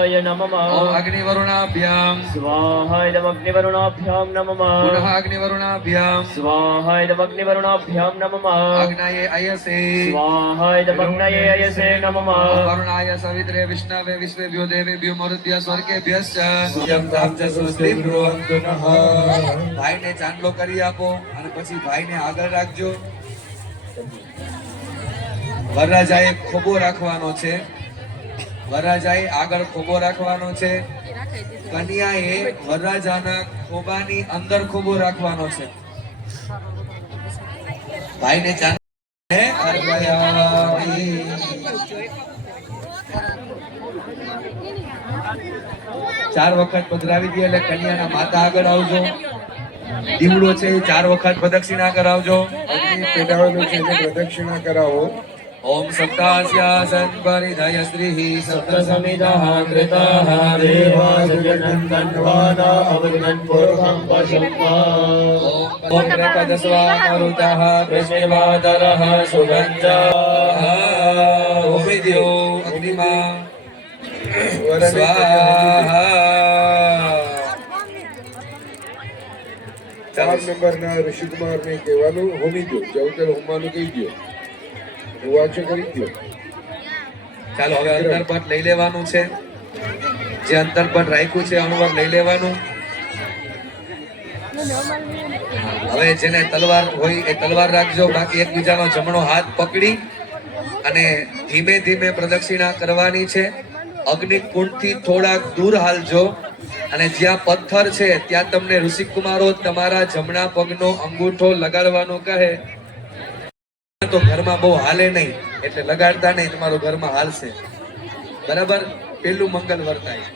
नमः। ओम अग्निवरुणाभ्यां स्वाहा इदमग्निवरुणाभ्यां नमः। पुनः अग्निवरुणाभ्यां स्वाहा इदमग्निवरुणाभ्यां नमः। अग्नये अयसे स्वाहा इदमग्नये अयसे नमः। वरुणाय सवित्रे विष्णवे विश्वेभ्यो देवेभ्यो मरुद्भ्य स्वर्गेभ्यश्च यं प्राप्त स्वस्ति ब्रुवन्तु नः। भाઈને ચાંદલો કરી આપો અને પછી ભાઈને આગળ રાખજો. વરરાજાએ ખોબો રાખવાનો છે. વરરાજાએ આગળ ખોબો રાખવાનો છે. કન્યાએ વરરાજાના ખોબાની અંદર ખોબો રાખવાનો છે. ભાઈને ચાંદલો અર્પયામિ. ચાર વખત પધરાવી દે એટલે કન્યાના માતા આગળ આવજો. દીવડો છે એ 4 વખત પ્રદક્ષિણા કરાવજો. અગ્નિ પેટાવેલું છે એટલે પ્રદક્ષિણા કરાવો. ओम सप्तास्यासन परिधय श्रीः सप्तसमिदः कृताः देवास जगन्नन्वाना अवगन्पुरं पशुमा। ओम प्रपदस्वा मरुतः कृष्णवादरः सुगन्धः ओमिद्यो अग्निमा स्वाहा. 4 નંબરના ઋષિકુમારને કહેવાનું હોમી દો. જવતર હોમવાનું કહી દો. વાચો કરી દો. ચાલો હવે અંતરપટ લઈ લેવાનું છે. જે અંતરપટ રાખ્યું છે અણુવર લઈ લેવાનું. હવે જેને તલવાર હોય એ તલવાર રાખજો. બાકી એકબીજાનો જમણો હાથ પકડી અને ધીમે ધીમે પ્રદક્ષિણા કરવાની છે. અગ્નિકુંડથી થોડાક દૂર હાલજો અને જ્યાં પથ્થર છે ત્યાં તમને ઋષિકુમારો તમારા જમણા પગનો અંગૂઠો લગાડવાનો કહે તો ઘરમાં બહુ હાલે નહીં એટલે લગાડતા નહીં. તમારું ઘરમાં હાલશે. બરાબર. પેલું મંગલ વર્તાય.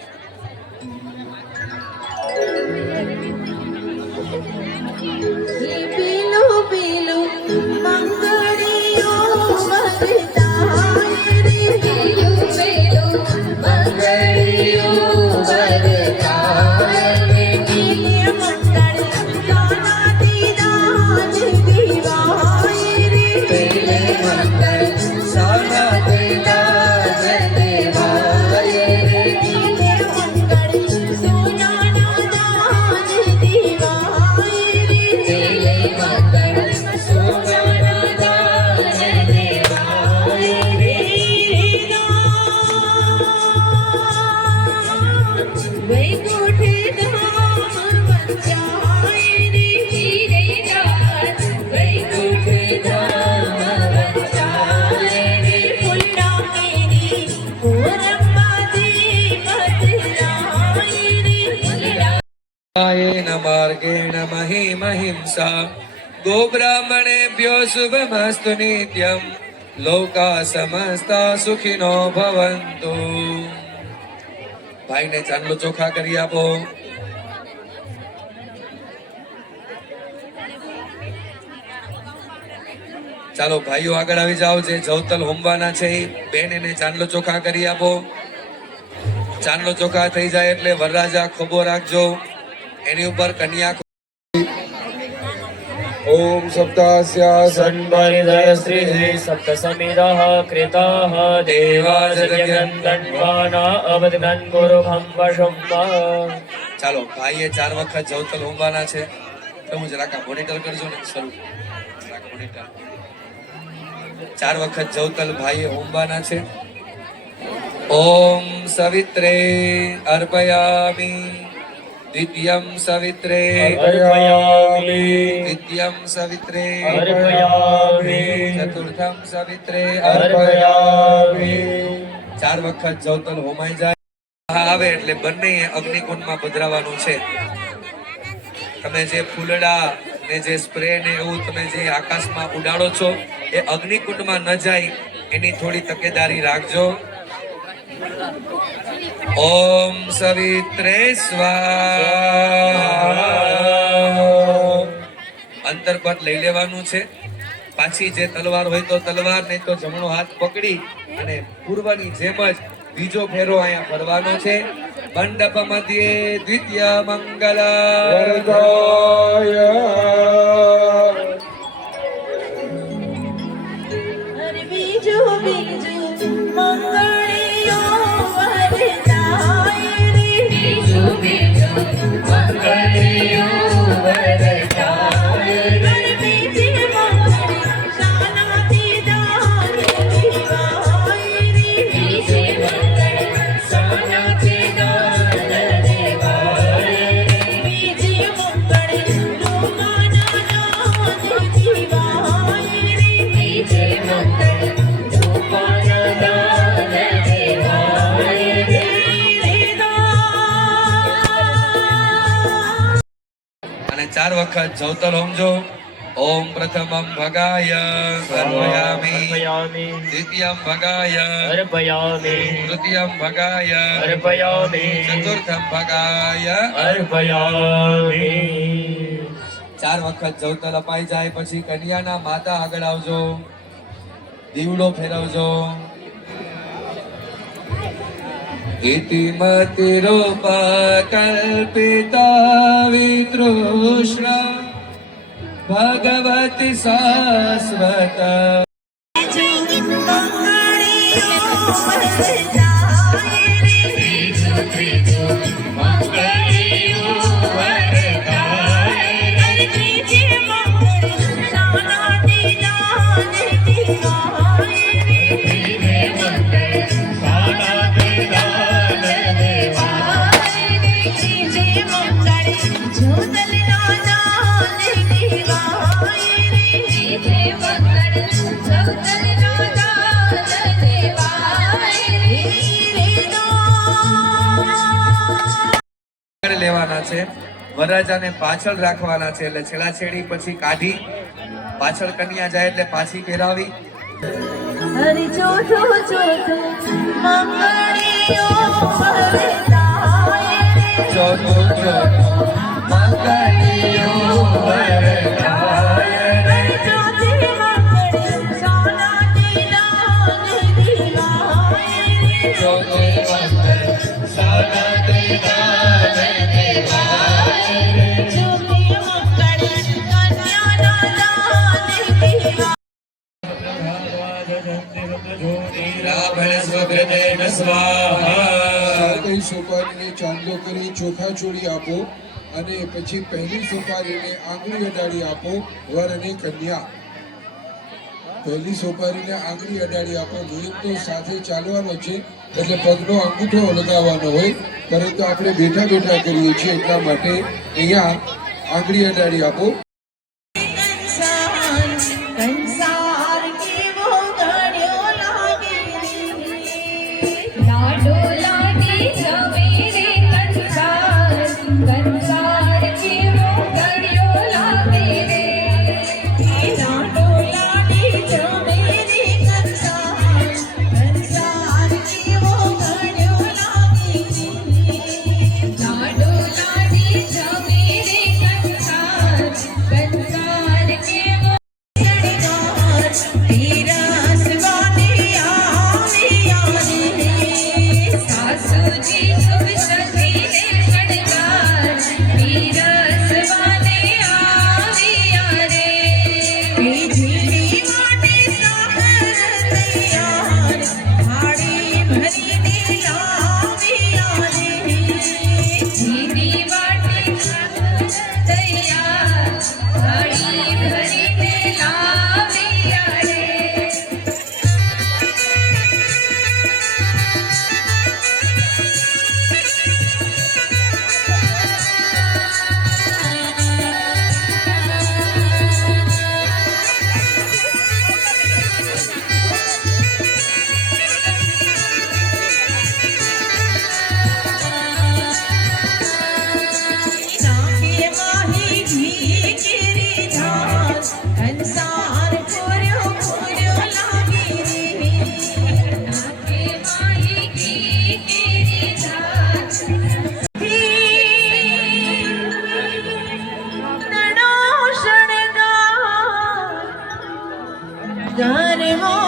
मार्गेण महिमहिंसा गोब्राह्मणेभ्यो शुभमस्तु नित्यं लोका समस्ता सुखिनो भवन्तु. ભાઈને ચાંદલો ચોખા કરી આપો. ચાલો ભાઈઓ આગળ આવી જાઓ. જે જવતલ હોમવાના છે એ બેન એને ચાંદલો ચોખા કરી આપો. ચાંદલો ચોખા થઈ જાય એટલે વરરાજા ખોબો રાખજો. એની ઉપર કન્યા. ઓમ સપ્તાસ્યાસન परिधय श्रीः सप्तसमिदः कृताः देवास जगन्नन्वाना अवगन्पुरं पशुमा. ચાલો ભાઈએ 4 વખત જવતલ હોમવાના છે. તમે જરાક મોનિટર કરજો ને. શરૂ જરાક મોનિટર. 4 વખત જવતલ ભાઈએ હોમવાના છે. ઓમ સવિત્રે અર્પયામિ. द्वितीयं सवित्रे अर्पयामि. तृतीयं सवित्रे अर्पयामि. चतुर्थं सवित्रे अर्पयामि. 4 વખત જવતલ હોમાઈ જાય આવે એટલે બંને અગ્નિકુંડમાં પધરાવવાનું છે. તમે જે ફૂલડા ને જે સ્પ્રે ને એવું તમે જે આકાશમાં ઉડાડો છો એ અગ્નિકુંડમાં ન જાય એની થોડી તકેદારી રાખજો. ओम सवित्रे स्वाहा. અંતરપટ લઈ લેવાનું છે. પાછી જે તલવાર હોય તો તલવાર, નહીં તો જમણો હાથ પકડી અને પૂર્વની જેમ જ બીજો ફેરો અહીંયા ફરવાનો છે. મંડપ મધ્યે દ્વિતીય મંગલ વરદાય. બીજું મંગળિયો વરદાય. વખત જવતર હોમજો. ઓમ પ્રથમમ ભગાય અર્પયામિ, અર્પયામિ દ્વિતીયમ ભગાય, અર્પયામિ તૃતીયમ ભગાય, અર્પયામિ ચતુર્થમ ભગાય. અર્પયામિ. 4 વખત જવતર અપાઈ જાય પછી કન્યાના માતા આગળ આવજો, દીવડો ફેરવજો. ઇતિમતિરૂપકલ્પિતા વિતૃષ્ણા ભગવતી શાશ્વત. આગળ લેવાના છે, વરરાજાને પાછળ રાખવાના છે, એટલે છેડાછેડી પછી કાઢી પાછળ કન્યા જાય એટલે પાછી પહેરાવી. હરિ ચોથો ચોથો મંગળીઓ વરદાય રે. ચોથો ચોથો મંગળીઓ વરદાય રે. હરિ ચોથી મંગળી સોનાની દાન દિવાય રે. ચોથો મંગળ સાનંદ દાન દેવાય રે. ચોથી મંગળી કન્યાના દાન દિવાય. રાભણ સ્વગૃતેન સ્વાહા. સાતેય સોપારીને ચાંદલો કરી ચોખા ચોળી આપો અને પછી પહેલી સોપારીને આંગળી અડાડી આપો વર અને કન્યા. પહેલી સોપારીને આંગળી અડાડી આપો. નિયમ તો સાથે ચાલવાનો છે એટલે પગનો અંગૂઠો લગાવવાનો હોય, પરંતુ આપણે બેઠા બેઠા કરીએ છીએ એટલા માટે અહીંયા આંગળી અડાડી આપો. કંસાર કેવો ઘડ્યો લાગે લાડો લાગે જમે રે કંસાર, કંસાર કેવો ઘડ્યો લાગે રે. લાડો લાડી જમે રે કંસાર, કંસાર કેવો ઘડ્યો લાગે લાડો લાડી જમે રે કંસાર, કંસાર કેવો સાસુજી શુભ સજીને શણગાર, પીરસવાને આવ્યા રે. જીની વાટે તૈયાર, થાળી ભરીને લાવ્યા રે. નાકે માહી ઘી કેરી ધાર, ઘરમાં